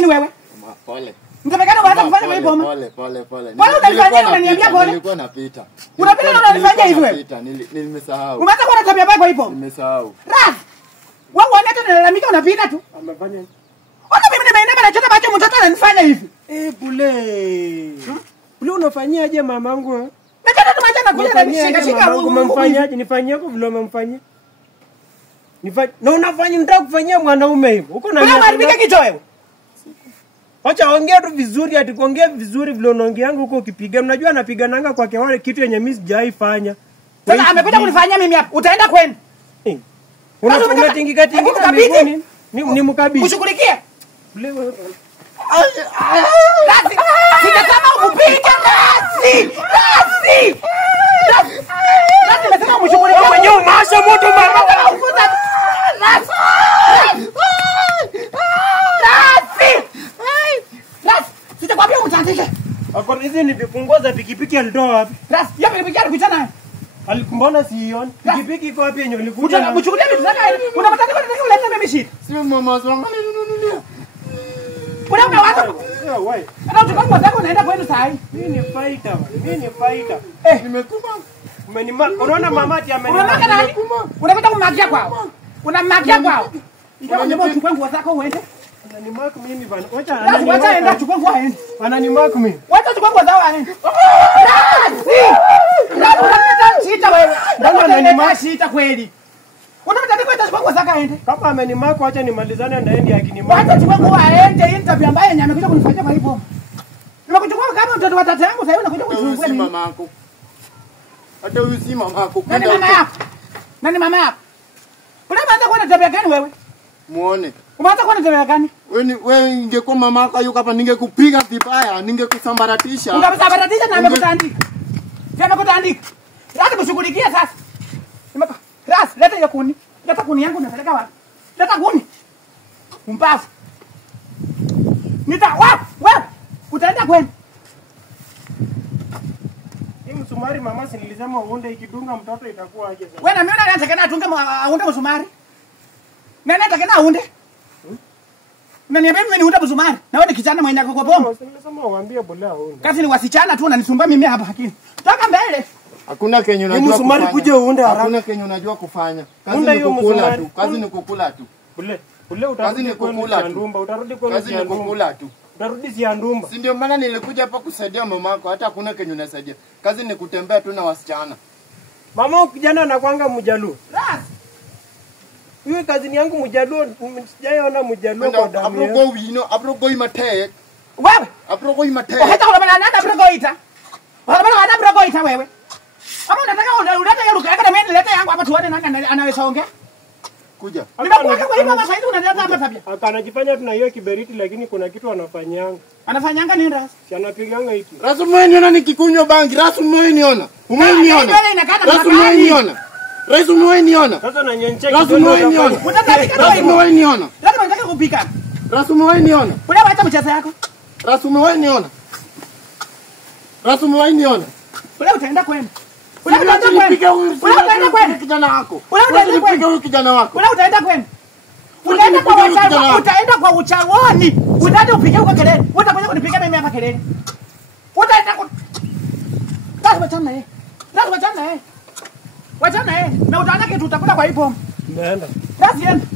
nini wewe? Pole. Mtapekana baada kufanya hivi boma. Pole. Wala utanifanyia unaniambia pole. Nilikuwa napita. Unapita na unanifanyia hivi wewe? Nimesahau. Umeanza kuwa na tabia baya hivi. Nimesahau. Ras. Wewe unaenda unalalamika unapita tu. Amefanya. Ona mimi nimeinama na chota bacho mtoto ananifanya hivi. Bule. Bule unafanyaje mamangu? Na chota tu macho anakuja na shika umemfanyaje? Nifanyie kwa vile umemfanyia. Na unafanya nitaka kufanyia mwanaume hivyo. Uko na unaharibika kichwa wewe. Acha ongea tu vizuri, ati kuongea vizuri vile unaongea yangu huko ukipiga. Mnajua anapigananga kwa kewale kitu yenye mimi sijaifanya. Sasa amekuja kunifanyia mimi hapa. Utaenda kwenda. Unatingika mimi. Ni mkabidhi. Ushughulikie. Rasi. Sitasema upige Rasi. Rasi nasema umshughulikie mwenyewe. Masha moto mama. Rasi. Sitakwambia mtandike. Akona hizi ni vifunguo za pikipiki alitoa wapi? Rasi, ya pikipiki alikuja nayo. Alikumbona sioni. Pikipiki iko wapi yenye ulikuja nayo? Mchukulie vitu zake. Unamtandika unataka ulete mimi shit. Sio mama wangu ninunulia. Kuna watu. Wewe. Hata utakao zako unaenda kwenu saa hii. Mimi ni fighter. Nimekuma. Umenimaka. Unaona mama ati Unamaka nani? Unakuta kummakia kwao. Unammakia kwao. Itakuwa uchukue nguo zako uende. Ananimark mimi bana. Wacha enda chukua nguo aende. Ananimark mimi. Wacha chukua nguo zao aende. Unataka shita wewe. Ndio ananimark shita kweli. Unataka kwenda chukua nguo zako aende. Kama amenimark acha nimalizane na yeye akinimark. Wacha chukua nguo aende interview ambaye amekuja kunifanyia kwa hivyo. Nimekuchukua kama mtoto wa tata yangu sasa unakuja kuchukua mimi. Mama yako. Hata huyu si mama yako. Nani mama yako? Nani mama yako? Unaanza kuwa na tabia gani wewe? Muone. Umeanza kuwa na tabia gani? Wewe ingekuwa mama yako yuko hapa ningekupiga vibaya, ningekusambaratisha. Ungesambaratisha na amekutandika. Sasa amekutandika. Hata kushughulikia sasa. Nimeka. Ras, leta hiyo kuni. Leta kuni yangu napeleka wapi? Leta kuni. Umpafu. Wewe. Utaenda kwenda. Hii msumari mama si nilisema uunde ikidunga mtoto itakuwa aje sasa. Wewe na mimi nataka aunde msumari. Nani nataka aunde? Unaniambia mimi niunde msumari. Na wewe ni kijana mwenye kwa bomu. Nilisema uambie bolea uunde. Kazi ni wasichana tu unanisumbua mimi hapa hakini. Toka mbele. Hakuna kenye unajua kufanya. Msumari kuje uunde haraka. Hakuna kenye unajua kufanya. Kazi ni kukula tu. Kazi ni kukula tu. Ule utarudi kwa ndumba, utarudi kwa kazi ni kukula tu. Utarudi si ndumba. Si ndio maana nilikuja hapa kusaidia mamako, hata hakuna kenye unasaidia. Kazi ni kutembea tu na wasichana. Mama kijana anakuanga Mjaluo. Ras. Hiyo kazi yangu Mjaluo, sijaiona Mjaluo kwa damu. Abrogo wino, abrogo imate. Wewe, abrogo imate. Hata kuna maana nani abrogo ita? Wala abrogo ita wewe. Ama unataka ulete hiyo lugha yako na mimi nilete yangu hapa tuone nani anaweza ongea? Kuja. Nimekuweka kwa hivyo sasa hivi unaleta hapa tabia. Anajifanya tuna hiyo kiberiti lakini kuna kitu anafanyanga. Anafanyanga nini Ras? Si anapiganga hiki. Rasu umeniona nikikunywa bangi, Rasu umeniona. Umeniona. Rasu umeniona. Rasu umeniona. Sasa na nyencheki. Rasu umeniona. Rasu umeniona. Lazima nataka kupika. Rasu umeniona. Kuna wacha mchezo yako. Rasu umeniona. Rasu umeniona. Kuna utaenda kwenda. Kuna utaenda kwenda. Kuna utaenda kwenda kijana wako. Kuna utaenda kwenda huyu kijana wako. Kuna utaenda kwenda. Unaenda kwa uchawi, utaenda kwa uchawoni. Utaenda upige huko kelele. Utakuja kunipiga mimi hapa kelele. Utaenda kwa lazima chana yeye. Lazima chana yeye. Wachana yeye. Na utaona kitu utakula kwa hivyo. Naenda. Basi enda.